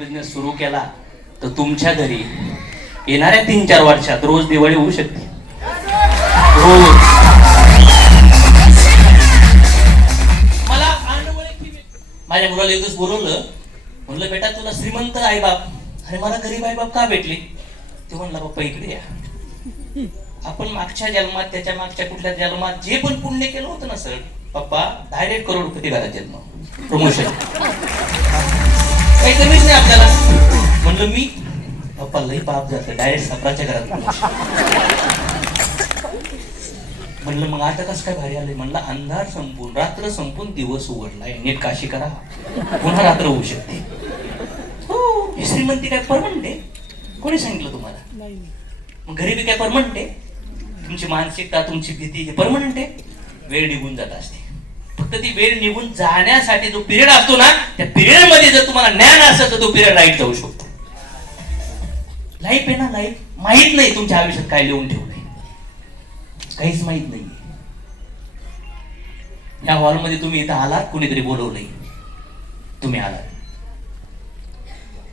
केला तर तुमच्या घरी येणाऱ्या तीन चार वर्षात रोज दिवाळी होऊ शकते. रोज. मला माझ्या मुलाला एक दिवस बोलवलं. म्हणलं बेटा तुला श्रीमंत आई बाप अरे मला गरीब आई बाप का भेटले? ते म्हणला बाप्पा इकडे या. आपण मागच्या जन्मात त्याच्या मागच्या कुठल्या जन्मात जे पण पुण्य केलं होतं ना सर पप्पा डायरेक्ट करोडपती घरात जन्म. प्रमोशन काही कमीच नाही आपल्याला. म्हणलं मी पप्पा लई पाप जातं डायरेक्ट सपराच्या घरात. म्हणलं मग आता कसं काय भारी आलंय? म्हणलं अंधार संपून रात्र संपून दिवस उघडलाय. नीट काशी करा. पुन्हा रात्र होऊ शकते. हो ही श्रीमंती काय परमनंट आहे? कोणी सांगितलं तुम्हाला? मग गरिबी काय परमनंट आहे? तुमची मानसिकता तुमची भीती हे परमनंट आहे? वेळ निघून जात असते. फक्त ती वेळ निघून जाण्यासाठी जो पिरियड असतो ना त्या पिरियडमध्ये जर तुम्हाला ज्ञान असेल तर तो पिरियड राईट जाऊ शकतो. लाईफ आहे ना लाईफ माहीत नाही तुमच्या आयुष्यात काय लिहून ठेवलंय. काहीच माहीत नाही या हॉलमध्ये तुम्ही इथं आलात कुणीतरी बोलवलंय. तुम्ही आलात.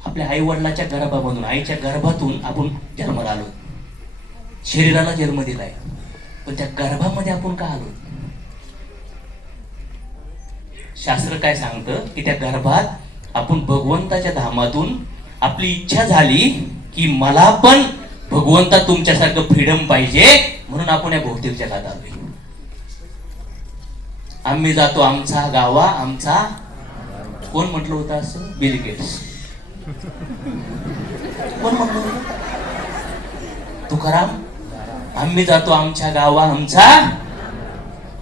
आपल्या आई वडिलाच्या गर्भामधून आईच्या गर्भातून आपण जन्माला आलो. शरीराला जन्म दिलाय. पण त्या गर्भामध्ये आपण का आलो शास्त्र काय सांगतं? की त्या गर्भात आपण भगवंताच्या धामातून आपली इच्छा झाली की मला पण भगवंता तुमच्यासारखं फ्रीडम पाहिजे म्हणून आपण या भौतिक जगात आलोय. आम्ही जातो आमचा गावा आमचा कोण म्हटलं होतं असं? बिल गेट्स कोण म्हटलं होतं? तुकाराम? आम्ही जातो आमच्या गावा आमचा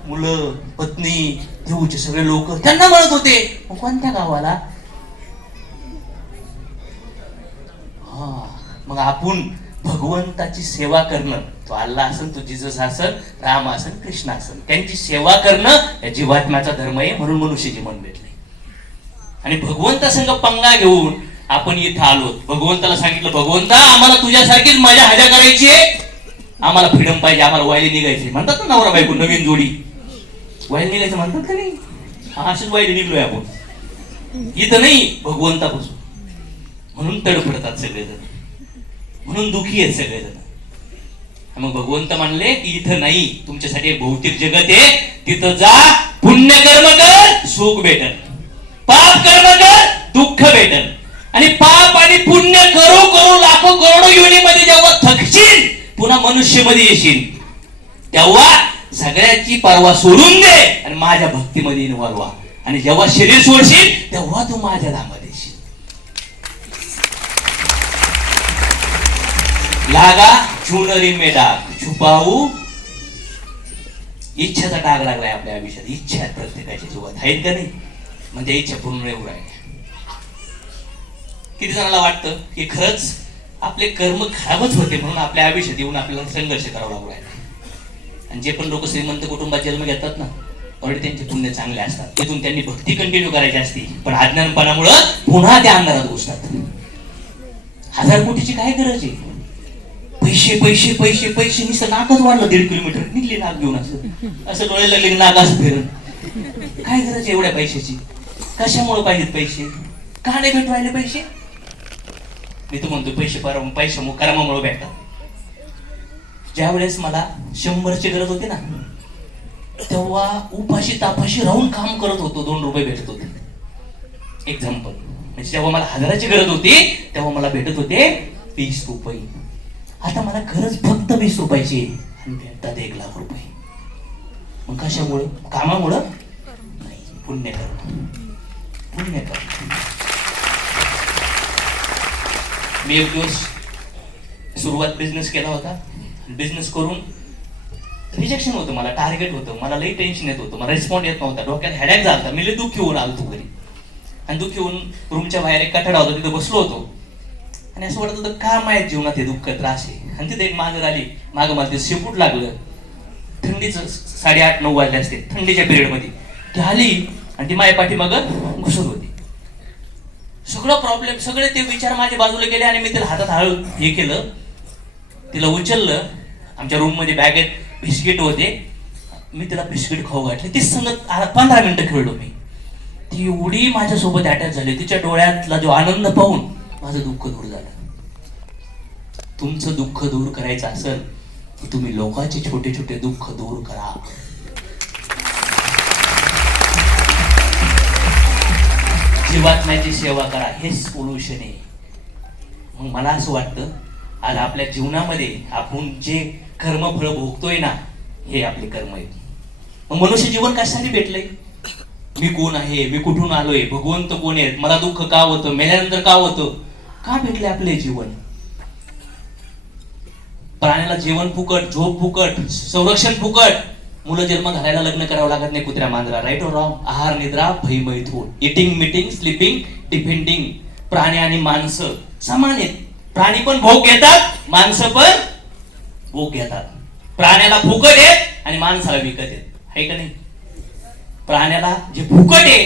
मुलं पत्नी देऊचे सगळे लोक त्यांना म्हणत होते कोणत्या गावाला? हा मग आपण भगवंताची सेवा करणं तो अल्ला असन तो जिजस असन राम असन कृष्ण असन त्यांची सेवा करणं या जीवात्म्याचा धर्म आहे म्हणून मनुष्य जीवन भेटले आणि भगवंतासंग पंगा घेऊन आपण इथं आलो. भगवंताला सांगितलं भगवंता आम्हाला तुझ्यासारखीच मजा हजा करायची आहे. आम्हाला फ्रीडम पाहिजे आम्हाला वायली निघायची म्हणतात ना नवरा बायको नवीन जोडी. वाईल निघायचं म्हणतात का नाही? अशीच निघलोय आपण. इथं नाही भगवंतापासून. म्हणून तडफडतात सगळेजण म्हणून दुखी आहेत सगळेजण मग भगवंत म्हणले की इथं नाही. तुमच्यासाठी भौतिक जगत आहे. तिथं जा पुण्य कर्म कर सुख भेटल पाप कर्म कर दुःख भेटल आणि पाप आणि पुण्य करू करू लाखो करोडो योनीमध्ये जेव्हा थकशील पुन्हा मनुष्यमध्ये येशील. तेव्हा सगळ्याची परवा सोडून दे आणि माझ्या भक्तीमध्ये वरवा. आणि जेव्हा शरीर सोडशील तेव्हा तू माझ्या धामात येशील. लागा चुनरी मेडा डाग. छुपाऊ. इच्छाचा डाग लागलाय आपल्या आयुष्यात. इच्छा आहेत प्रत्येकाच्या जीवात आहेत का नाही? म्हणजे इच्छा पूर्ण येऊ आहे किती जणांना वाटतं की खरंच आपले कर्म खराबच होते म्हणून आपल्या आयुष्यात येऊन आपल्याला संघर्ष करावा लागू राहिला आणि जे पण लोक श्रीमंत कुटुंबात जन्म घेतात ना ऑलरेडी त्यांचे पुण्य चांगले असतात. तिथून त्यांनी भक्ती कंटिन्यू करायची असती. पण अज्ञानपणामुळं पुन्हा त्या अंधारात घुसतात. हजार कोटीची काय गरज आहे? पैसे पैसे पैसे पैसे निसं नाकच वाढलं दीड किलोमीटर. निघले नाक घेऊन असं. असं डोळे लागले की नाक असं फिरन काय गरज आहे एवढ्या पैशाची? कशामुळे पाहिजेत पैसे? का नाही भेटू राहिले पैसे? मी तर म्हणतो पैसे पर पैसे कर्मामुळे भेटतात. ज्या वेळेस मला शंभरची गरज होती ना तेव्हा उपाशी तापाशी राहून काम करत होतो दोन रुपये भेटत होते. एक्झाम्पल म्हणजे जेव्हा मला हजाराची गरज होती तेव्हा मला भेटत होते वीस रुपये. आता मला गरज फक्त वीस रुपयाची आहे. आणि भेटतात एक लाख रुपये. मग कशामुळं? कामामुळं? नाही पुण्य करतो पुण्य करतो मी एक दिवस सुरुवात बिझनेस केला होता. बिझनेस करून रिजेक्शन होतं मला टार्गेट होतं. मला लई टेन्शन येत होतं. मला रिस्पॉन्ड येत नव्हता. डोक्यात हॅडॅक झाला मी लई दुःखी होऊन आलो तू घरी. आणि दुःखी होऊन रूमच्या बाहेर एक कठडा होता. तिथे बसलो होतो. आणि असं वाटत होतं का माहीत जीवनात हे दुःख त्रास आहे? आणि तिथे एक मागं आली. मागं मला ते शेपूट लागलं. थंडीचं साडेआठ नऊ वाजले असते. थंडीच्या पिरियडमध्ये ती आली आणि ती माझ्या पाठीमागं घुसत होती. सगळं प्रॉब्लेम सगळे ते विचार माझ्या बाजूला गेले आणि मी तिला हातात हळू हे केलं. तिला उचललं. आमच्या रूममध्ये बॅगेत बिस्किट होते. मी तिला बिस्किट खाऊ घातले. ती संगत पंधरा मिनिटं खेळलो मी. ती एवढी माझ्यासोबत अटॅच झाली. तिच्या डोळ्यातला जो आनंद पाहून माझं दुःख दूर झालं. तुमचं दुःख दूर करायचं असेल तर तुम्ही लोकांचे छोटे छोटे दुःख दूर करा. जीवात्म्याची सेवा करा. हेच सोल्युशन आहे. मग मला असं वाटतं आज आपल्या जीवनामध्ये आपण जे कर्मफळ भोगतोय ना हे आपले कर्म आहेत. मग मनुष्य जीवन कशासाठी भेटलंय? मी कोण आहे? मी कुठून आलोय? भगवंत कोण आहेत? मला दुःख का होतं? मेल्यानंतर का होतं? का भेटले आपले जीवन? प्राण्याला जेवण फुकट झोप फुकट संरक्षण फुकट. मुलं जन्म घालायला लग्न करावं लागत नाही कुत्र्या मांजरा. राईट और रॉंग आहार निद्रा भय मैथून. इटिंग मिटिंग स्लिपिंग डिफेंडिंग प्राणी आणि माणसं समान आहेत. प्राणी पण भोग घेतात माणसं पण भूक घेतात. प्राण्याला फुकट येत आणि माणसाला विकत येत आहे का नाही? प्राण्याला जे फुकट आहे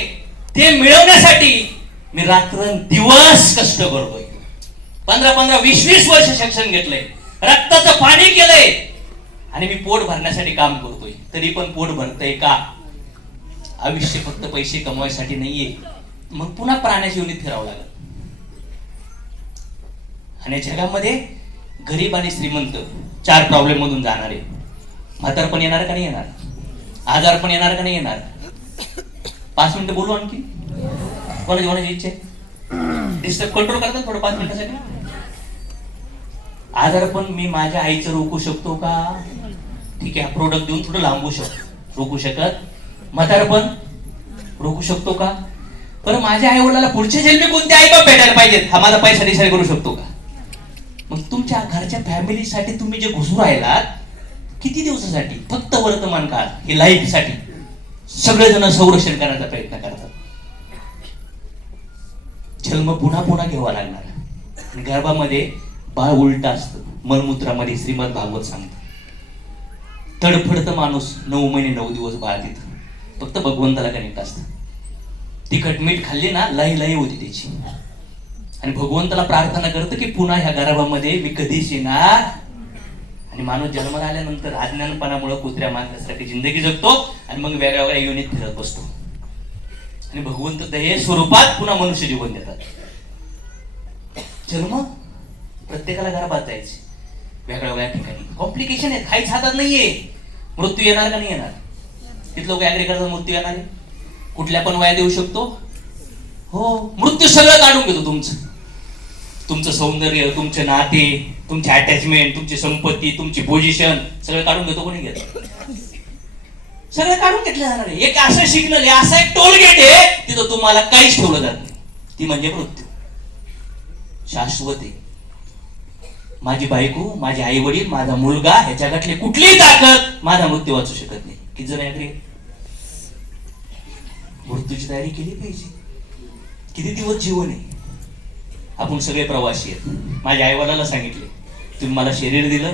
ते मिळवण्यासाठी मी रात्र दिवस कष्ट करतोय. पंधरा पंधरा वीस वीस वर्ष शिक्षण घेतलंय. रक्ताचं पाणी केलंय. आणि मी पोट भरण्यासाठी काम करतोय. तरी पण पोट भरतय का? आयुष्य फक्त पैसे कमवायसाठी नाहीये. मग पुन्हा प्राण्याच्या योनीत फिरावं लागत आणि जगामध्ये गरीब आणि श्रीमंत चार प्रॉब्लेम मधून जाणार आहे. म्हातारपण येणार का नाही येणार? आजार पण येणार का नाही येणार? पाच मिनिटं बोलू आणखी? कोणाची कोणाची इच्छा आहे? डिस्टर्ब कंट्रोल करतात थोडं पाच मिनिटासाठी आजार पण मी माझ्या आईचं रोखू शकतो का? ठीक आहे प्रोडक्ट देऊन थोडं लांबू शकतो रोखू शकत. म्हातार पण रोखू शकतो का? पण माझ्या आई वडिलाला पुढच्या जन्मी कोणते आई बाप भेटायला पाहिजेत? हा माझा पैसा डिसाईड करू शकतो का? मग तुमच्या घरच्या फॅमिलीसाठी तुम्ही जे घुसू राहिलात किती दिवसासाठी? फक्त वर्तमान काळ हे लाईफसाठी. सगळेजण संरक्षण करण्याचा प्रयत्न करतात. जन्म पुन्हा पुन्हा घ्यावा लागणार. गर्भामध्ये बाळ उलट असतं. मलमूत्रामध्ये श्रीमद भागवत सांगतं. तडफडतं माणूस नऊ महिने नऊ दिवस बाळ तिथं फक्त भगवंताला कनेक्ट असतं. तिखट मीठ खाल्ली ना लई लई होती त्याची. आणि भगवंताला प्रार्थना करतं की पुन्हा ह्या गर्भामध्ये मी कधीच येणार आणि माणूस जन्माला आल्यानंतर अज्ञानपणामुळे कुत्र्या माणसासारखी जिंदगी जगतो आणि मग वेगळ्या वेगळ्या युनिट फिरत बसतो. आणि भगवंत दये स्वरूपात पुन्हा मनुष्य जीवन देतात. जन्म प्रत्येकाला गर्भात जायचे. वेगळ्या वेगळ्या ठिकाणी. कॉम्प्लिकेशन आहेत. काहीच हातात नाहीये. मृत्यू येणार का नाही येणार? तिथं लोक ऍग्रिकल्चर करतात मृत्यू येणार आहे? कुठल्या पण वया देऊ शकतो? हो. मृत्यू सगळं काढून घेतो तुमचं. तुमचं सौंदर्य तुमचे नाते तुमचे अटॅचमेंट तुमची संपत्ती तुमची पोझिशन सगळं काढून घेतो कोणी घेत? सगळं काढून घेतलं जाणार आहे. एक असं सिग्नल आहे असा एक टोल गेट आहे तिथं तुम्हाला काहीच ठेवलं जात नाही. ती म्हणजे मृत्यू. शाश्वत आहे. माझी बायको माझे आई वडील माझा मुलगा ह्या कुठलीही ताकद माझा मृत्यू वाचू शकत नाही. किती जण agree? मृत्यूची तयारी केली पाहिजे. किती दिवस जीवन आहे? आपण सगळे प्रवासी आहेत. माझ्या आई सांगितले तुम्ही मला शरीर दिलं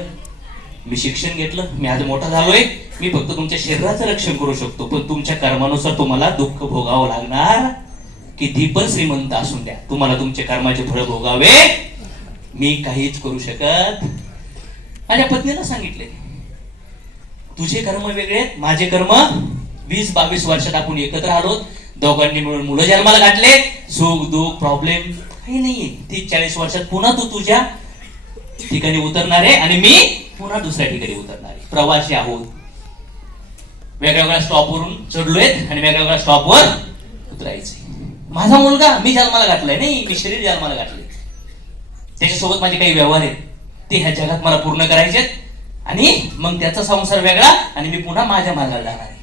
मी शिक्षण घेतलं मी आज मोठा झालोय. मी फक्त तुमच्या शरीराचं रक्षण करू शकतो पण तुमच्या कर्मानुसार तुम्हाला दुःख भोगावं लागणार. किती पण श्रीमंत असून द्या तुम्हाला तुमचे कर्माचे फळ भोगावे. मी काहीच करू शकत माझ्या पत्नीला सांगितले तुझे कर्म वेगळे माझे कर्म वीस बावीस वर्षात आपण एकत्र आलो दोघांनी मिळून मुलं जन्माला घातले सुख दुःख प्रॉब्लेम काही नाहीये. तीस चाळीस वर्षात पुन्हा तू तुझ्या ठिकाणी उतरणार आहे आणि मी पुन्हा दुसऱ्या ठिकाणी उतरणार आहे. प्रवासी आहोत. वेगळ्या वेगळ्या स्टॉपवरून चढलोय आणि वेगळ्या वेगळ्या स्टॉपवर उतरायचे माझा मुलगा मी जन्माला घातलाय. नाही मी शरीर जन्माला घातले त्याच्यासोबत माझे काही व्यवहार आहेत. ते ह्या जगात मला पूर्ण करायचे आणि मग त्याचा संसार वेगळा आणि मी पुन्हा माझ्या मार्गाला जाणार आहे.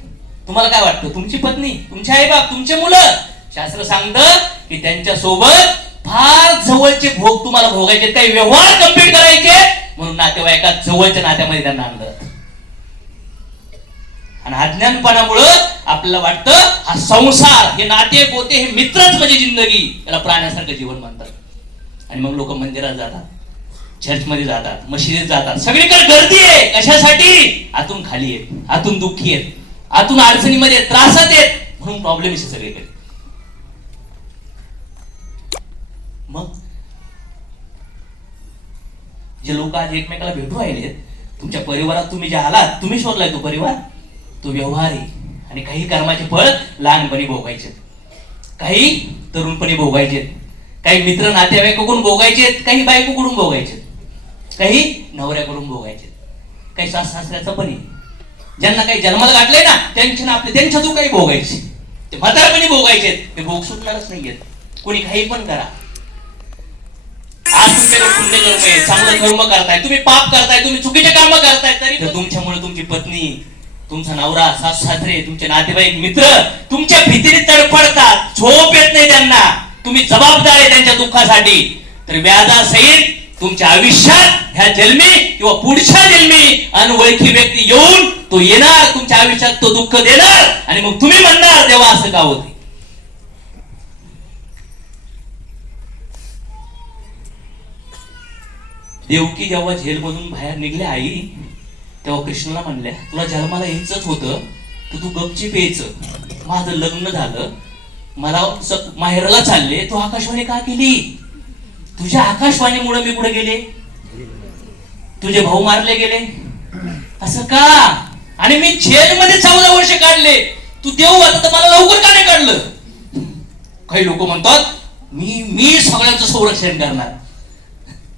तुम्हाला काय वाटतं? तुमची पत्नी तुमचे आई बाप तुमचे मुलं शास्त्र सांगतं की त्यांच्यासोबत फार जवळचे भोग तुम्हाला भोगायचे काही व्यवहार कंप्लीट करायचे म्हणून नातेवाईकात जवळच्या नात्यामध्ये त्यांना आणलं. आणि अज्ञानपणामुळं आपल्याला वाटतं हा संसार हे नाते पोते हे मित्रच म्हणजे जिंदगी याला प्राण्यासारखं जीवन म्हणतात. आणि मग लोक मंदिरात जातात चर्चमध्ये जातात मशिदीत जातात. सगळीकडे गर्दी आहे. कशासाठी? आतून खाली आहेत आतून दुःखी आहेत आतून अडचणीमध्ये त्रासात आहेत. म्हणून प्रॉब्लेम आहे सगळीकडे. जे लोक आज एकमेकाला भेटू राहिलेत तुमच्या परिवारात तुम्ही जे आलात तुम्ही शोधलाय तो परिवार? तो व्यवहार. आहे आणि काही कर्माचे फळ लहानपणी भोगायचे. काही तरुणपणी भोगायचे. काही मित्र नातेवाईकाकडून भोगायचे काही बायकोकडून भोगायचे. काही नवऱ्याकडून भोगायचे. काही सास सासऱ्याचं पण आहे. ज्यांना काही जन्माला गाठलंय ना त्यांचे ना आपले त्यांच्या तू काही भोगायचे. ते म्हातारपणी भोगायचे. ते भोग सुटणारच नाहीयेत. कोणी काही पण करा. आज तुमच्याकडे पुण्यकर्म आहे चांगलं कर्म करताय तुम्ही पाप करताय तुम्ही चुकीचे काम करताय तरी पण तुमच्यामुळे तुमची पत्नी तुमचा नवरा सास सासरे तुमचे नातेवाईक मित्र तुमच्या भीतीने तडफडतात झोप येत नाही त्यांना. तुम्ही जबाबदार आहे त्यांच्या दुःखासाठी. तर व्याजासहित तुमच्या आयुष्यात ह्या जन्मी किंवा पुढच्या जन्मी अनवळखी व्यक्ती येऊन तो येणार तुमच्या आयुष्यात तो दुःख देणार. आणि मग तुम्ही म्हणणार तेव्हा असं का होते देवकी जेव्हा जेलमधून बाहेर निघल्या आई तेव्हा कृष्णाला म्हणल्या तुला जन्माला यायचंच होतं तर तू गपची प्यायचं माझं लग्न झालं. मला माहेरला चालले. तू आकाशवाणी का केली? तुझ्या आकाशवाणीमुळे मी कुठे गेले? तुझे भाऊ मारले गेले? असं का? आणि मी झेल मध्ये चौदा वर्ष काढले. तू देव आता तर मला लवकर का नाही काढलं काही लोक म्हणतात मी मी सगळ्यांचं संरक्षण करणार.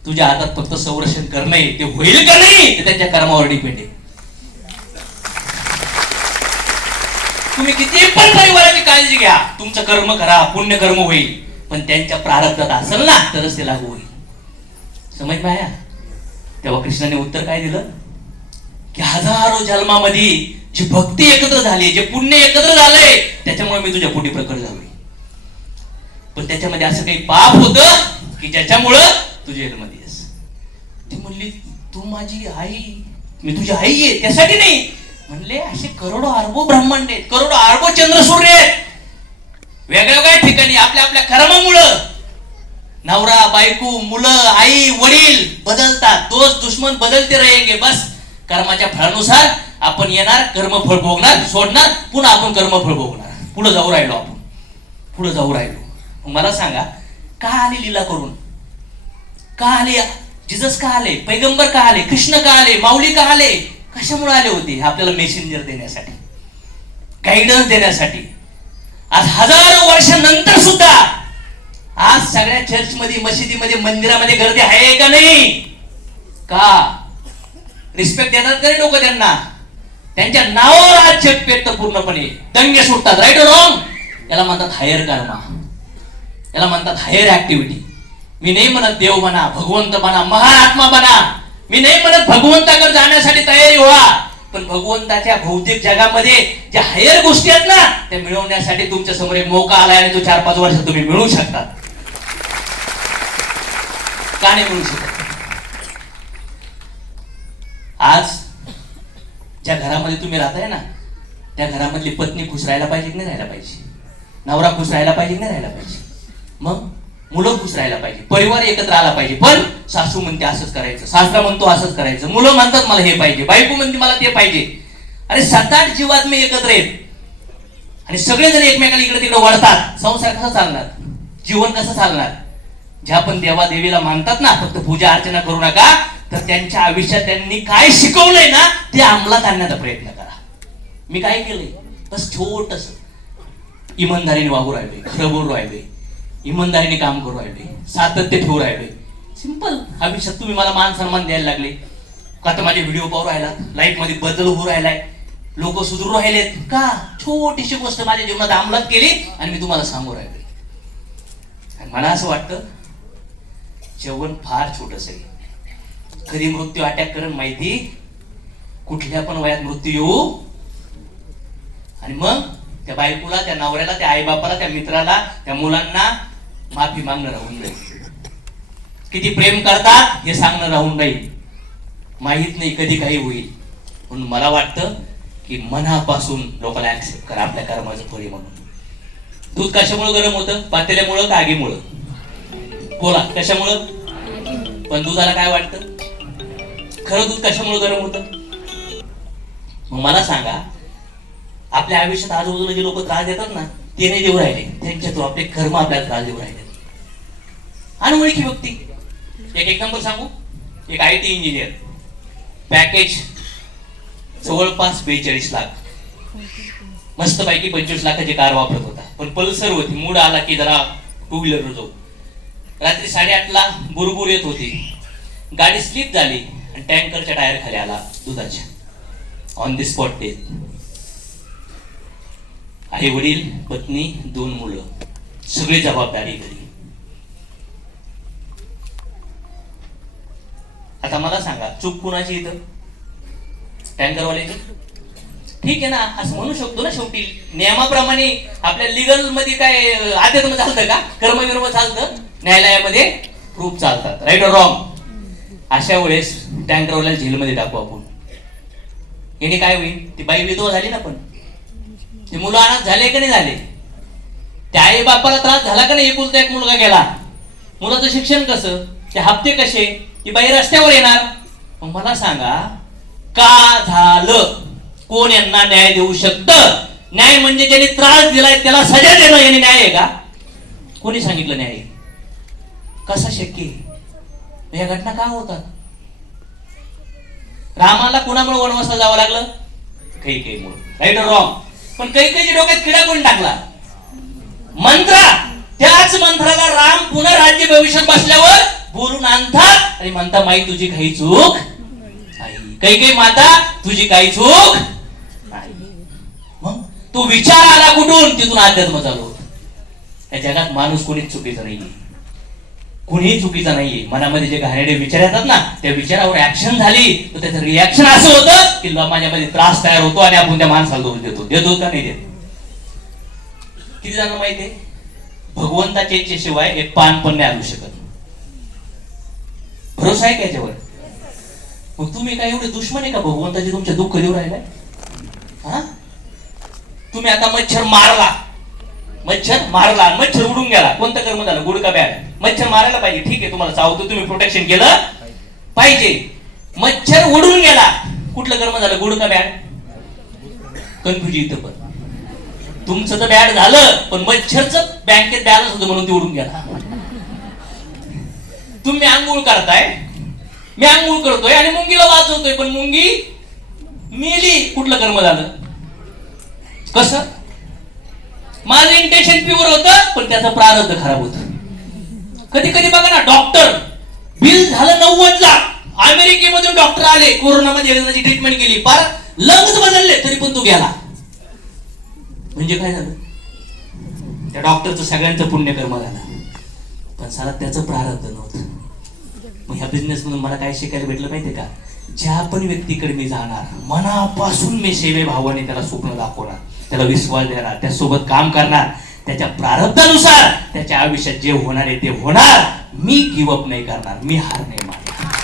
तुझ्या हातात फक्त संरक्षण करणं ते होईल का नाही ते त्यांच्या कर्मावर डिपेंड आहे. तुम्ही किती पण परिवाराची काळजी घ्या तुमचं कर्म करा पुण्य कर्म होईल पण त्यांच्या प्रारब्धात असेल ना तरच ते लागू होईल. समज माया? तेव्हा कृष्णाने उत्तर काय दिलं? की हजारो जन्मामध्ये जी भक्ती एकत्र झाली जे पुण्य एकत्र झालंय त्याच्यामुळे मी तुझ्या पोटी प्रकट झालोय. पण त्याच्यामध्ये असं काही पाप होत की ज्याच्यामुळं तू जेलमध्ये आहेस ती म्हणली तू माझी आई. मी तुझी आई आहे त्यासाठी नाही. म्हणले असे करोडो अर्बो ब्रह्मांड आहेत करोडो अर्बो चंद्र सूर्य आहेत. वेगळ्या वेगळ्या ठिकाणी आपल्या आपल्या कर्मामुळं. नवरा बायको मुलं आई वडील बदलतात. तोच दुश्मन बदलते रहेंगे बस. कर्माच्या फळानुसार आपण येणार कर्मफळ भोगणार सोडणार पुन्हा आपण कर्मफळ भोगणार. पुढे जाऊ राहिलो आपण. पुढे जाऊ राहिलो. मला सांगा का आले लीला करून? का आले जिजस का आले पैगंबर का आले कृष्ण का आले माऊली का आले कशामुळे आले होते? आपल्याला मेसेंजर देण्यासाठी गाईडन्स देण्यासाठी. आज हजारो वर्षानंतर सुद्धा आज सगळ्या चर्चमध्ये मशिदीमध्ये मंदिरामध्ये गर्दी आहे का नाही? का? रिस्पेक्ट देतात का लोक त्यांना? त्यांच्या नावावर आज जग पेटतं पूर्णपणे. दंगे सुटतात. राईट रॉंग याला म्हणतात हायर कर्मा याला म्हणतात हायर ऍक्टिव्हिटी मी नाही म्हणत देव म्हणा भगवंत म्हणा महाआत्मा म्हणा. मी नाही म्हणत भगवंताकडे जाण्यासाठी तयारी व्हा. पण भगवंताच्या भौतिक जगामध्ये ज्या हायर गोष्टी आहेत ना त्या मिळवण्यासाठी तुमच्यासमोर एक मोका आलाय आणि तो चार पाच वर्षात तुम्ही मिळवू शकता. का नाही मिळू शकत? आज ज्या घरामध्ये तुम्ही राहताय ना त्या घरामधली पत्नी खुश राहायला पाहिजे की नाही राहायला पाहिजे? नवरा खुश राहायला पाहिजे की नाही राहायला पाहिजे? मग? मुलं खुश राहायला पाहिजे परिवार एकत्र आला पाहिजे. पण सासू म्हणते असंच करायचं सासरा म्हणतो असंच करायचं. मुलं म्हणतात मला हे पाहिजे बायको म्हणते मला ते पाहिजे. अरे सात आठ जीवात मी एकत्र येत आणि सगळेजण एकमेकाला इकडे तिकडे वळतात. संसार कसा चालणार? जीवन कसं चालणार? ज्या पण देवा देवीला मानतात ना फक्त पूजा अर्चना करू नका तर त्यांच्या आयुष्यात त्यांनी काय शिकवलंय ना ते अंमलात आणण्याचा प्रयत्न करा. मी काय केलंय? बस छोटस. इमानदारीने वागू राहिलोय खरं बोलू राहिलोय इमानदारीने काम करू राहिले सातत्य ठेवू राहिले. सिंपल आयुष्यात तुम्ही मला मान सन्मान द्यायला लागले. का तर माझे व्हिडिओ पाहू राहिला लाईफमध्ये बदल होऊ राहिलाय. लोक सुधरू राहिलेत. का? छोटीशी गोष्ट माझ्या जीवनात अंमलात केली आणि मी तुम्हाला सांगू राहिले. आणि मला असं वाटतं जेवण फार छोटस आहे. कधी मृत्यू अटॅक करण माहिती? कुठल्या पण वयात मृत्यू येऊ. आणि मग त्या बायकोला त्या नवऱ्याला त्या आईबापाला त्या मित्राला त्या मुलांना माफी मागणं राहून जाईल. किती प्रेम करतात हे सांगणं राहून जाईल. माहीत नाही कधी काही होईल. म्हणून मला वाटतं की मनापासून लोकांना ऍक्सेप्ट करा आपल्या कर्माचं फळी म्हणून. दूध कशामुळे गरम होतं? पातेल्यामुळं का आगीमुळं? बोला कशामुळं? पण दुधाला काय वाटतं? खरं दूध कशामुळे गरम होतं? मग मला सांगा आपल्या आयुष्यात आजूबाजूला जे लोक त्रास देतात ना ते नाही देऊ राहिले. त्यांच्यातून आपले कर्म आपल्याला त्रास देऊ राहिले. अनोळखी व्यक्ती. एक एक्झाम्पल सांगू? एक आय टी इंजिनियर. पॅकेज जवळपास बेचाळीस लाख. मस्तपैकी पंचवीस लाखाची कार वापरत होता. पण पल्सर होती. मूड आला की जरा टू व्हीलर जाऊ. रात्री साडेआठला बुरबुर येत होती. गाडी स्लिप झाली आणि टँकरच्या टायर खाली आला दुधाच्या. ऑन दी स्पॉट डेथ आई वडील पत्नी दोन मुलं. सगळी जबाबदारी घरी. आता मला सांगा चूक कुणाची इथं? टँकरवाल्याची ठीक आहे ना असं म्हणू शकतो ना शेवटी. नियमाप्रमाणे आपल्या लिगलमध्ये काय आध्यात्म चालतं का? कर्मविर्म चालतं न्यायालयामध्ये प्रूफ चालतात. राईट ऑर रॉंग अशा वेळेस टँकरवाल्याला जेलमध्ये टाकू आपण. याने काय होईल? ती बाई विधवा झाली ना पण. ते मुलं अनाथ झाले का नाही झाले? त्या आई बापाला त्रास झाला का नाही एकुलता एक मुलगा गेला? मुलाचं शिक्षण कसं? ते हप्ते कसे? ती बाई रस्त्यावर येणार. मग मला सांगा का झालं? कोण यांना न्याय देऊ शकत? न्याय म्हणजे ज्याने त्रास दिलाय त्याला सजा देणं याने न्याय आहे का? कोणी सांगितलं न्याय? कसा शक्य या घटना का होतात? रामाला कुणामुळे वनवासला जावं लागलं? काही काही राईट रॉंग पण काही काही डोक्यात किडा कोण टाकला? मंत्रा! त्याच मंत्राला राम पुन्हा राज्य भविष्यात बसल्यावर बोलून आणतात. आणि म्हणता माई तुझी काही चूक नाही. काही काही माता तुझी काही चूक नाही. मग तो विचार आला कुठून? तिथून अध्यात्म चालू या जगात माणूस कोणीच चुकीचा नाहीये. कुणीही चुकीचा नाहीये. मनामध्ये जे घाणेडे विचार येतात ना त्या विचारावर ऍक्शन झाली तर त्याचं रिॲक्शन असं होतं की माझ्यामध्ये त्रास तयार होतो आणि आपण त्या माणसाला दोष देतो. देतो का नाही देत? किती जणांना माहिती आहे भगवंताच्या इच्छेशिवाय एक पान पण नाही आणू शकत. भरोसा आहे का याच्यावर? मग तुम्ही काय एवढे दुश्मन आहे का भगवंताचे? तुमच्या दुःख देऊ राहिलाय? हा? तुम्ही आता मच्छर मारला. मच्छर मारला मच्छर उडून गेला. कोणतं कर्म झालं? गुड का बॅड. मच्छर मारायला पाहिजे. ठीक आहे तुम्हाला चावतो. तुम्ही प्रोटेक्शन केलं पाहिजे. मच्छर उडून गेला. कुठलं कर्म झालं? गुडका बॅड. कन्फ्युज इथं पण. तुमचं तर बॅड झालं पण मच्छरच बँकेत बॅलन्स होतं म्हणून ते उडून गेला. तुम्ही आंघोळ करताय मी आंघोळ करतोय आणि मुंगीला वाचवतोय पण मुंगी मेली. कुठलं कर्म झालं? कसं? माझं इंटेन्शन प्युअर होतं पण त्याचं प्रारब्ध खराब होत. कधी कधी बघा ना डॉक्टर बिल झालं नव्वद लाख. अमेरिकेमधून डॉक्टर आले कोरोनामध्ये ट्रीटमेंट केली. फार लंग्स बदलले तरी पण तो गेला. म्हणजे काय झालं? त्या डॉक्टरचं सगळ्यांचं पुण्यकर्म झालं. पण साला त्याचं प्रारब्ध नव्हतं. मग ह्या बिझनेस मधून मला काय शिकायला भेटलं माहितीये का? ज्या पण व्यक्तीकडे मी जाणार मनापासून मी सेवे भावाने त्याला स्वप्न दाखवणार त्याला विश्वास देणार त्यासोबत काम करणार त्याच्या प्रारब्धानुसार त्याच्या आयुष्यात जे होणार आहे ते होणार. मी गिवअप नाही करणार मी हार नाही मारणार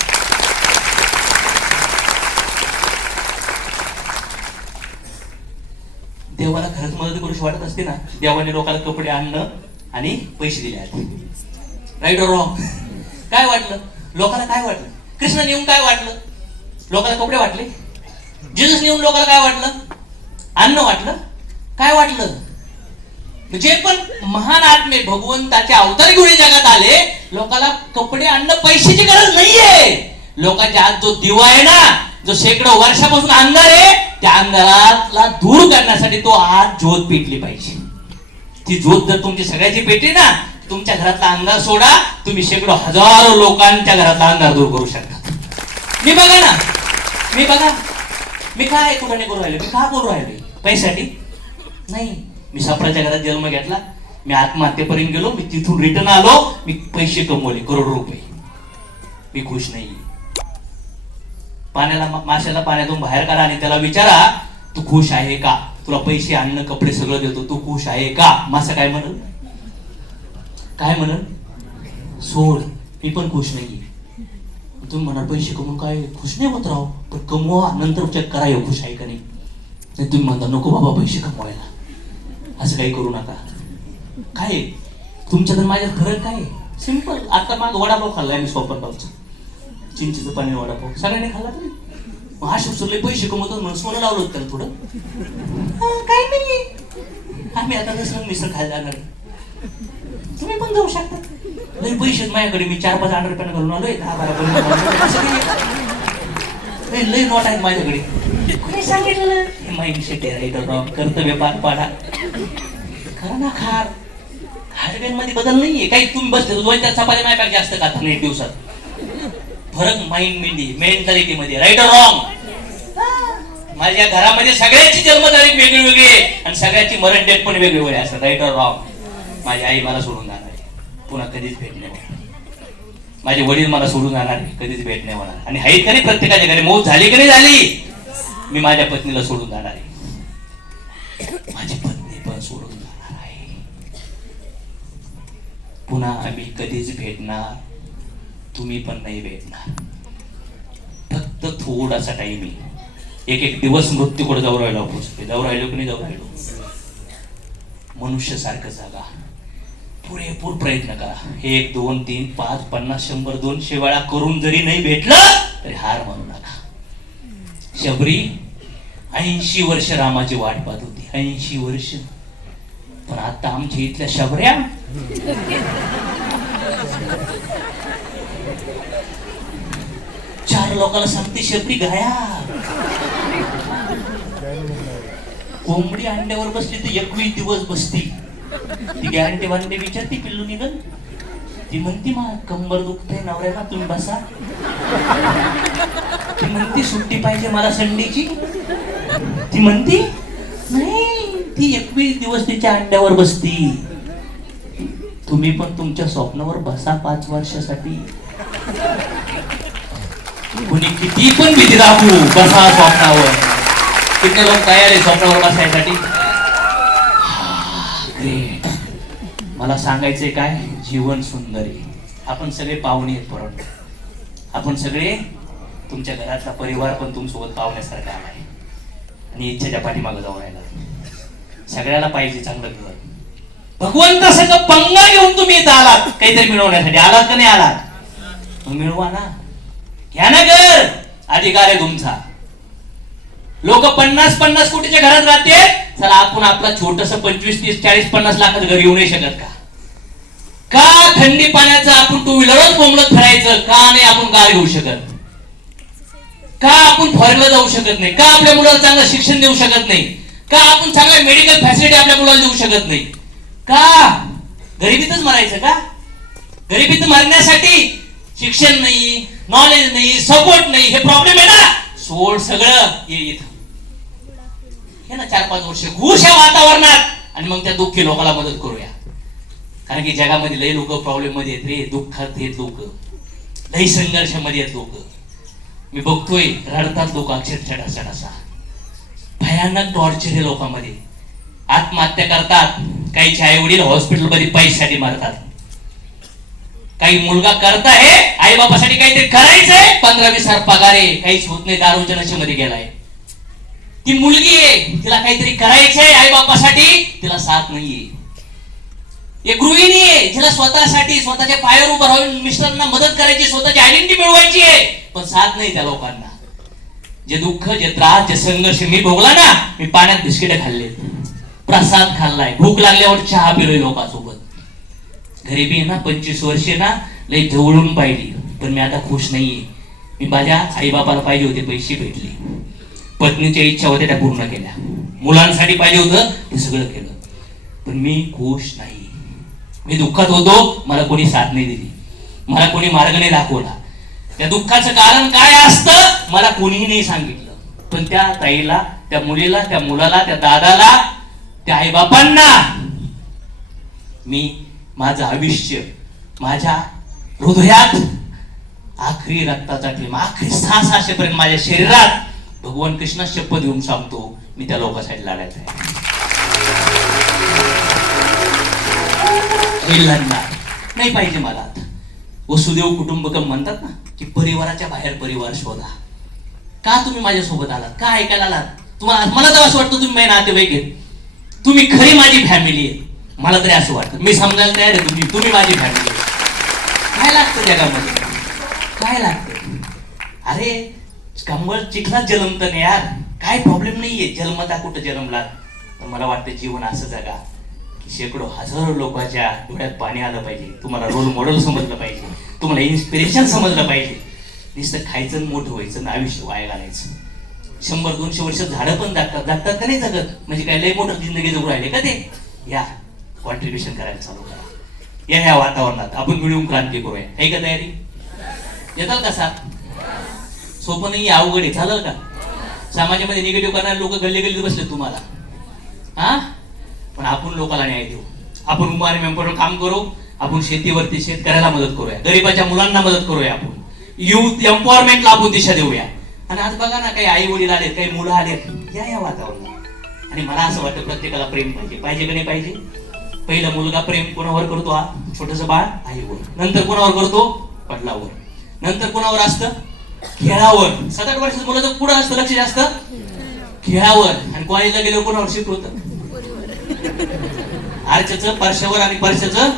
देवाला खरंच मदत करूशी वाटत असते ना? देवाने लोकांना कपडे आणणं आणि पैसे दिले आहेत. राईट और रॉंग काय वाटलं? लोकांना काय वाटलं? कृष्ण नेऊन काय वाटलं? लोकांना कपडे वाटले? जिजस नेऊन लोकांना काय वाटलं? अन्न वाटलं? काय वाटलं? जे पण महान आत्मे भगवंताचे अवतार घेऊन जगात आले लोकांना कपडे अन्न पैशाची गरज नाहीये. लोकांच्या आत जो दिवा आहे ना जो शेकडो वर्षापासून अंधार आहे त्या अंधाराला दूर करण्यासाठी तो आज ज्योत पेटली पाहिजे. ती ज्योत जर तुमची सगळ्याची पेटली ना तुमच्या घरातला अंधार सोडा तुम्ही शेकडो हजारो लोकांच्या घरातला अंधार दूर करू शकता. मी बघा ना मी बघा मी काय कुठं करू राहिले? मी का करू राहिले? पैशासाठी? नाही. मी सापराच्या घरात जन्म घेतला. मी आत्महत्येपर्यंत गेलो. मी तिथून रिटर्न आलो. मी पैसे कमवले करोड रुपये. मी खुश नाही. पाण्याला माशाला पाण्यातून बाहेर काढा आणि त्याला विचारा तू खुश आहे का? तुला पैसे अन्न कपडे सगळं देतो. तू खुश आहे का? मासा काय म्हणल काय म्हणल सोड. मी पण खुश नाही तुम्ही म्हणाल पैसे कमवून काय खुश नाही होत राहो पण कमवा नंतर चेक करा येऊ खुश आहे का नाही. तुम्ही म्हणता नको बाबा पैसे कमवायला. असं काही करू नका. काय? तुमच्या तर माझ्या फरक काय? सिंपल आता माग वडापाव खाल्लाय मी सोपरपावचा चिंचेचं पाणी वडापाव. सगळ्यांनी खाल्ला तरी मग हा शिवसरले पैसे कमवतो म्हणून सोनं लावलं होतं त्याला थोडं. काय नाही आम्ही आता दसरा मिसळ खायला जाणार तुम्ही पण जाऊ शकता. लय पैसे माझ्याकडे. मी चार पाच आठ रुपयानं घालून आलोय. दहा बारा पर्यंत. लय नोट आहेत माझ्याकडे. कोणी सांगितलं? माहिती शेटे राईटर राव कर्तव्य पार पाडा. खरं ना खार. मध्ये बदल नाहीये. काही तुम्ही बसले दोन चार चपात्या माझ्यापेक्षा जास्त खाता नाही दिवसात? फरक माइंड मेंडी मेंटॅलिटी मध्ये. राईट रॉंग माझ्या घरामध्ये सगळ्यांची जन्मतारीख वेगळी वेगळी आहे. आणि सगळ्यांची मरण डेट पण वेगळी वेगळी असतात राईट रॉंग माझी आई मला सोडून पुन्हा कधीच भेट नाही माझे वडील मला सोडून जाणार आहे कधीच भेट नाही होणार. आणि हाईत का प्रत्येकाच्या घरी मौत झाली की नाही झाली? मी माझ्या पत्नीला सोडून जाणार आहे. माझी पत्नी पण सोडून जाणार आहे. पुन्हा आम्ही कधीच भेटणार तुम्ही पण नाही भेटणार. फक्त थोडासा टाइम आहे. एक एक दिवस मृत्यूकडे जाऊ राहिलो आपण जाऊ राहिलो की नाही जाऊ राहिलो? मनुष्य सारखं जागा. पुरेपूर प्रयत्न करा. एक दोन तीन पाच पन्नास शंभर दोनशे वेळा करून जरी नाही भेटलं तरी हार मानू नका. शबरी ऐंशी वर्ष रामाची वाट पाहत होती. ऐंशी वर्ष. पण आता आमच्या इथल्या शबऱ्या? चार लोकांना सांगते शबरी गाया. कोंबडी अंड्यावर बसली तर एकवीस दिवस बसती. ती गॅरंटी वारंटी विचारते पिल्लू निघल ती म्हणती मा कंबर दुखते नवऱ्याला तुम्ही बसा. ती म्हणती सुट्टी पाहिजे मला संडेची. ती म्हणती नाही ती एकवीस दिवस तिच्या अंड्यावर बसती. तुम्ही पण तुमच्या स्वप्नावर बसा पाच वर्षासाठी. कुणी किती पण भीती दाखवू बसा स्वप्नावर. किती लोक तयार आहे स्वप्नावर बसायसाठी. ग्रेट मला सांगायचंय काय? जीवन सुंदर. आपण सगळे पाहुणे आहेत परत. आपण सगळे तुमच्या घरातला परिवार पण तुमसोबत पाहुण्यासारखा आलाय आणि इच्छाच्या पाठीमागं जाऊन राहिला. सगळ्याला पाहिजे चांगलं घर. भगवंत सगळं पंगा घेऊन तुम्ही इथं आलात. काहीतरी मिळवण्यासाठी. आलात का नाही आलात? मिळवा ना. घ्या ना घर. अधिकार आहे तुमचा. लोक पन्नास पन्नास कोटीच्या घरात राहते चला आपण आपला छोटस पंचवीस तीस चाळीस पन्नास लाखात घर येऊ नाही शकत का? का थंडी पाण्याचं आपण टू व्हीलरच बोंबलत फिरायचं? का नाही आपण कार घेऊ शकत? का आपण फॉरेनला जाऊ शकत नाही? का आपल्या मुलाला चांगलं शिक्षण देऊ शकत नाही? का आपण चांगल्या मेडिकल फॅसिलिटी आपल्या मुलाला देऊ शकत नाही? का? गरिबीतच मरायचं का? गरिबीत मरण्यासाठी शिक्षण नाही नॉलेज नाही सपोर्ट नाही हे प्रॉब्लेम आहे ना? सोड सगळं ये इथं. हे ना चार पाच वर्ष घुस या वातावरणात. आणि मग त्या दुःखी लोकांना मदत करूया. कारण की जगामध्ये लय लोक प्रॉब्लेममध्ये येत रे. दुःखात येत लोक. लई संघर्षामध्ये येत लोक. मी बघतोय रडतात लोक अक्षरशः ढसा भयानक टॉर्चर आहे लोकांमध्ये. आत्महत्या करतात. काही आई वडील हॉस्पिटलमध्ये पैशासाठी मारतात. काही मुलगा करत आहे आई बापासाठी काहीतरी करायचंय. पंधरा वीस हजार पगार आहे. काहीच होत नाही. दारूच्या नशेमध्ये गेलाय. ती मुलगी आहे. तिला काहीतरी करायचंय आई बापासाठी तिला साथ नाहीये. एक गृहिणी आहे जिला स्वतःसाठी स्वतःच्या पायावर उभं राहून मिस्टरांना मदत करायची स्वतःची आयडेंटिटी मिळवायची आहे पण साथ नाही त्या लोकांना. जे दुःख जे त्रास जे संघर्ष मी भोगला ना मी पाण्यात बिस्किट खाल्ले. प्रसाद खाल्लाय. भूक लागल्यावर चहा पिलोय लोकांसोबत. गरिबी आहे ना पंचवीस वर्षे ना लई जवळून पाहिली. पण मी आता खुश नाहीये. मी माझ्या आईबापाला पाहिजे होते पैसे भेटले. पत्नीच्या इच्छा होत्या त्या पूर्ण केल्या. मुलांसाठी पाहिजे होतं ते सगळं केलं. पण मी खुश नाही. मी दुःखात होतो मला कोणी साथ नाही दिली. मला कोणी मार्ग नाही दाखवला. त्या दुःखाचं कारण काय असतं मला कोणीही नाही सांगितलं. पण त्या ताईला त्या मुलीला त्या मुलाला त्या दादाला त्या आईबापांना मी माझं आयुष्य माझ्या हृदयात आखरी रक्ताचा ठेम आखरी श्वास असेपर्यंत माझ्या शरीरात भगवान कृष्णा शपथ घेऊन सांगतो मी त्या लोकांसाठी लढायचं आहे. हे लढणार नाही पाहिजे मला आता. वसुदेव कुटुंबकम म्हणतात ना की परिवाराच्या बाहेर परिवार शोधा. का तुम्ही माझ्यासोबत आलात? का ऐकायला आलात? तुम्हाला मला तर असं वाटतं तुम्ही माझे नातेवाईक आहेत. तुम्ही खरी माझी फॅमिली आहे मला तरी असं वाटतं. मी समजायला तयार आहे तुम्ही तुम्ही माझी फॅमिली काय लागतं जगामध्ये काय लागतं? अरे कंबर चिखलात जन्मत नाही यार. काय प्रॉब्लेम नाहीये. जन्मता कुठं जन्मला? तर मला वाटतं जीवन असं जगा की शेकडो हजारो लोकांच्या डोळ्यात पाणी आलं पाहिजे. तुम्हाला रोल मॉडेल समजलं पाहिजे. तुम्हाला इन्स्पिरेशन समजलं पाहिजे. नुसतं खायचं मोठं व्हायचं ना आयुष्य वाया घालायचं. शंभर दोनशे वर्ष झाडं पण दाखतात दाखतात का नाही जगत? म्हणजे काय लय मोठं जिंदगी जगू राहिले का ते? या कॉन्ट्रीब्युशन करायला चालू करा. या ह्या वातावरणात आपण मिळून क्रांती करूया. ऐका का तयारी? येताल का साथ सोपं नाही अवघड आहे. चालेल का? समाजामध्ये निगेटिव्ह करणारे लोक गल्ली गल्ली बसले तुम्हाला. हा? पण आपण लोकांना न्याय देऊ. आपण उमारे मेंबरवर काम करू. आपण शेतीवरती शेतकऱ्याला मदत करूया. गरीबाच्या मुलांना मदत करूया आपण. युथ एम्पॉवरमेंटला आपण दिशा देऊया. आणि आज बघा ना काही आई वडील आलेत काही मुलं आलेत. या या वातावरणात. आणि मला असं वाटतं प्रत्येकाला प्रेम पाहिजे. पाहिजे का नाही पाहिजे? पहिला मुलगा प्रेम कोणावर करतो हा? छोटस बाळ आईवर. नंतर कोणावर करतो? पडलावर नंतर कोणावर असतं? खेळावर. सात आठ वर्षाचं मुलाचं पुढं असतं लक्ष जास्त. खेळावर. आणि कॉलेजला गेल्यावर कोणावर होत. आरच्याचं परशावर आणि परशाचं.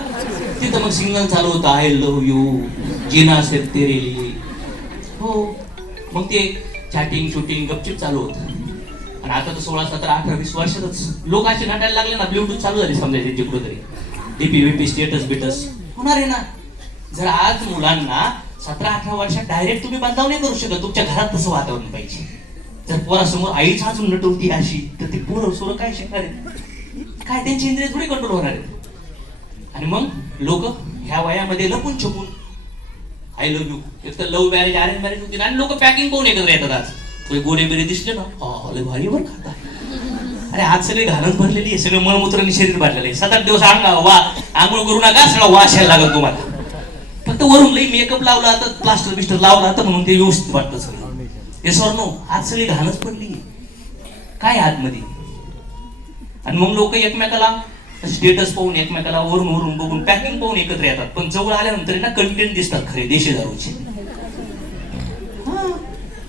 तिथं मग सिग्नल चालू होतं. आय लव्ह यू जिना से तेरे हो. मग ते चॅटिंग शूटिंग गपचिप चालू होतं. आणि आता तर सोळा सतरा अठरा वीस वर्षातच लोक असे नाटायला लागले ना ब्ल्यूटूथ चालू झाले समजायचे जिकडं तरी डीपी बीपी स्टेटस बिटस होणार आहे ना. जर आज मुलांना सतरा अठरा वर्षात डायरेक्ट तुम्ही बदलाव नाही करू शकत. तुमच्या घरात तसं वातावरण पाहिजे. जर पोरासमोर आईच अजून नटवती अशी तर ती पोरं सोरं काय शिकणार आहे काय त्यांची इंद्रिय थोडी कंट्रोल होणार आहे आणि मग लोक ह्या वयामध्ये लपून छपून आय लव्ह यू एक तर लव्ह मॅरेज अरेंज मॅरेज होती आणि लोक पॅकिंग कोण एकत्र येतात आज. थोडे गोरे बिरे दिसले ना? लय भारी वर खाता अरे आज सगळे घालत भरलेली आहे सगळं मळमूत्र शरीर भरलेलं आहे. सात आठ दिवस अंगा वा आंघोळ करू नका सगळा वास यायला लागत तुम्हाला. फक्त वरून लई मेकअप लावला तर प्लास्टर बिस्टर लावला तर म्हणून ते व्यवस्थित वाटतं सगळं. हे सर नो आज सगळी घाणच पडली. काय आतमध्ये? आणि मग लोक एकमेकाला स्टेटस पाहून एकमेकाला वरून वरून बघून पॅकिंग पाहून एकत्र येतात. पण जवळ आल्यानंतर ना कंटेंट दिसतात खरे देशी दारूचे हा.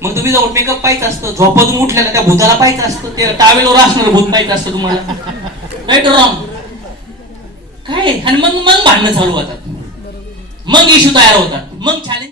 मग तुम्ही जाऊन मेकअप पाहिजे असतं झोपातून उठल्याला त्या भूताला पाहिजे असतं ते टावेलवर असणार भूत पाहिजे असतं तुम्हाला. राईट रॉंग काय? आणि मग मग भांडणं चालू होतात. मग इश्यू तयार होतात. मग चॅलेंज